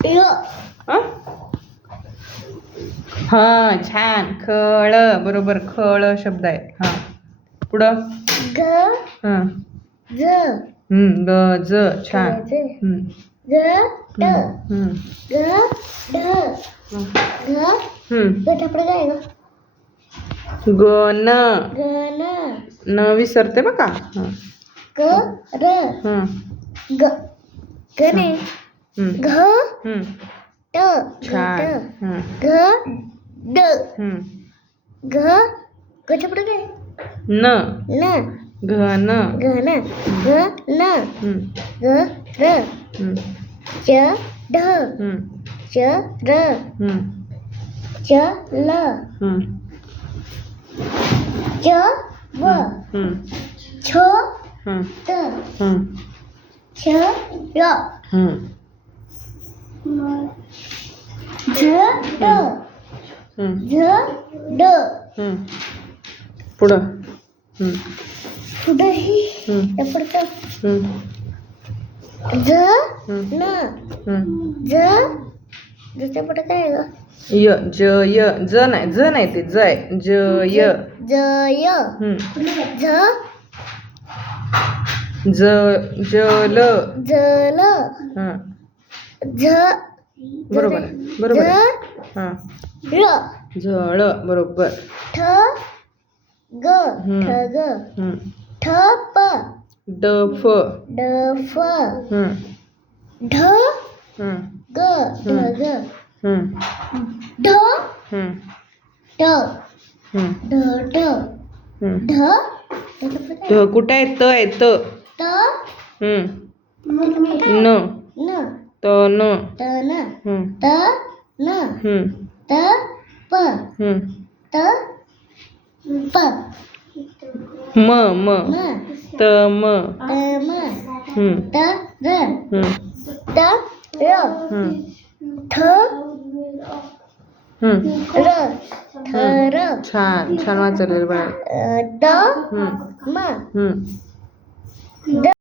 य हा हा छान. खळ. बरोबर, खळ शब्द आहे. हा पुढं. ग हा ज ग ज छान. हम्म. ग ड हम्म. ग ढ ग गटापडे काय ग ग न ग न न विसरते बघा. हा ग र हा ग ग नाही हम्म. घ हम्म. ट छान. ग हम्म. ड हम्म. ग गटापडे काय न न घ न ग न ग न हम्म. ग र हम्म. च ढ हम्म. च र हम्म. च ल हम्म. च व हम्म. छ हम्म. त हम्म. छ र हम्म. झ ड हम्म. झ ड हम्म. पुढं. हम्म. पुढे ही हम्म. पुढचं हम्म. झ हम्म. न हम्म. झ झच्या पुढे काय आहे ग य ज य ज नाही ज नाही ते ज आहे ज य. ज य हम्म. झ ज ज ल ज ल हा झ बरोबर आहे. बरोबर आहे. हा र झळ बरोबर. ठ ग हम्म. ठ ग हम्म. ठ प ड फ ड फ हम्म. ढ हम्म. ग ढ ग हम्म. ढ हम्म. ट हम्म. ढ ट हम्म. ढ त कुठं आहे त आहे त. त हम्म. न न त न त न हम्म. त न हम्म. त प हम्म. त प म म म त म त म हम्म. त र हम्म. त र हम्म. थ हम्म. र थ र छान छान वाचलेलं बाळ. द हम्म. म हम्म. द